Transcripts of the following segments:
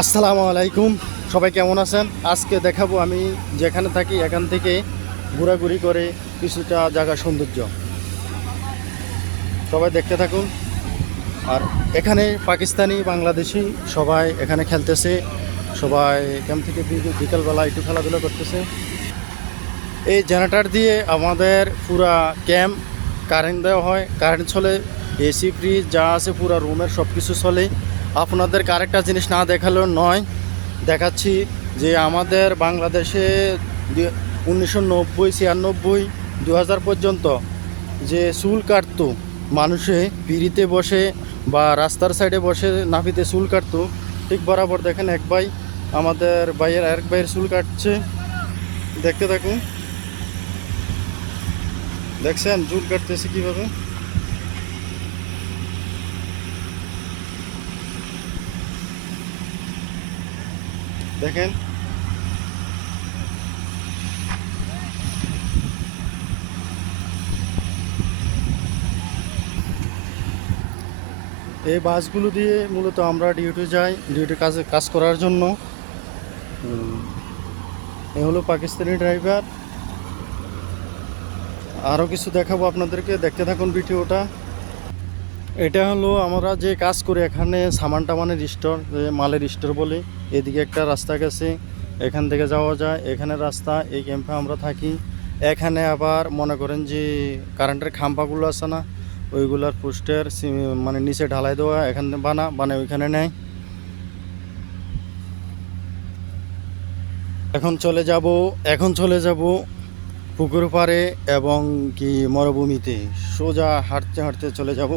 আসসালামু আলাইকুম, সবাই কেমন আছেন? আজকে দেখাবো আমি যেখানে থাকি এখান থেকে ঘোরাঘুরি করে কিছুটা জায়গা সৌন্দর্য সবাই দেখতে থাকুন। আর এখানে পাকিস্তানি বাংলাদেশি সবাই এখানে খেলতেছে, সবাই ক্যাম্প থেকে বিকালবেলা একটু খেলাধুলা করতেছে। এই জেনারেটর দিয়ে আমাদের পুরা ক্যাম্প কারেন্ট দেওয়া হয়, কারেন্ট চলে, এসি ফ্রিজ যা আছে পুরা রুমের সব কিছু চলে। আপনাদেরকে আরেকটা জিনিস না দেখালেও নয়, দেখাচ্ছি যে আমাদের বাংলাদেশে 1990, 96, 2000 পর্যন্ত যে চুল কাটতো মানুষে পিড়িতে বসে বা রাস্তার সাইডে বসে নাপিতে চুল কাটতো, ঠিক বরাবর দেখেন এক ভাই আমাদের ভাইয়ের আরেক ভাইয়ের চুল কাটছে। দেখতে থাকুন, দেখছেন চুল কাটতেছে কিভাবে। দেখেন এই বাসগুলো দিয়ে মূলত আমরা ডিউটি যাই, ডিউটি কাজ করার জন্য। এ হলো পাকিস্তানি ড্রাইভার। আরও কিছু দেখাবো আপনাদেরকে, দেখতে থাকুন ভিডিওটা। এটা হলো আমরা যে কাজ করি এখানে সামান টামানের স্টোর, মালের স্টোর বলে। এদিকে একটা রাস্তা গেছে, এখান থেকে যাওয়া যায়, এখানে রাস্তা। এই ক্যাম্পে আমরা থাকি। এখানে আবার মনে করেন যে কারেন্টের খাম্পাগুলো আছে না, ওইগুলার পোস্টের মানে নিচে ঢালাই দেওয়া, এখানে বানায় ওইখানে নেয়। এখন চলে যাব পুকুর পাড়ে এবং কি মরুভূমিতে। সোজা হাঁটতে হাঁটতে চলে যাব।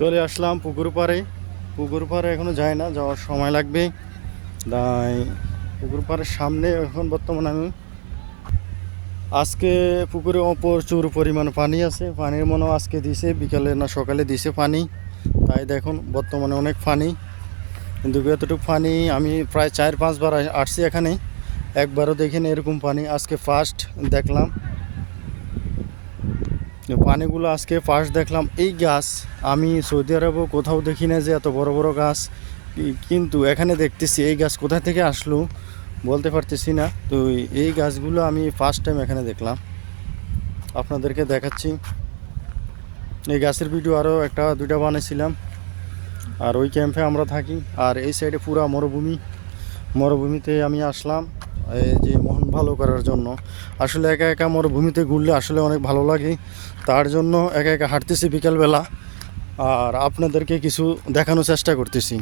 চলে আসলাম পুকুর পাড়ে। পুকুর পাড়ে এখনো যায় না, যাওয়ার সময় লাগবে। তাই পুকুর পাড়ের সামনে এখন বর্তমানে আমি। আজকে পুকুরে প্রচুর পরিমাণ পানি আছে, পানির মনে আজকে দিছে বিকালে না সকালে দিছে পানি। তাই দেখুন বর্তমানে অনেক পানি, কিন্তু এতটুকু পানি আমি প্রায় 4-5 বার আসছি এখানে, একবারও দেখিনি এরকম পানি। আজকে ফার্স্ট দেখলাম পানিগুলো, আজকে ফার্স্ট দেখলাম। এই গাছ আমি সৌদি আরবও কোথাও দেখি না যে এত বড় বড় গাছ, কিন্তু এখানে দেখতেছি। এই গাছ কোথা থেকে আসলো বলতে পারতেছি না। তো এই গাছগুলো আমি ফার্স্ট টাইম এখানে দেখলাম, আপনাদেরকে দেখাচ্ছি। এই গাছের ভিডিও আরও একটা দুইটা বানিয়েছিলাম। আর ওই ক্যাম্পে আমরা থাকি। আর এই সাইডে পুরা মরুভূমিতে আমি আসলাম এই যে মন ভালো করার জন্য। আসলে একা একা মরুভূমিতে ঘুরলে আসলে অনেক ভালো লাগে, তার জন্য একা একা হাঁটতেছি বিকালবেলা আর আপনাদেরকে কিছু দেখানোর চেষ্টা করতেছি।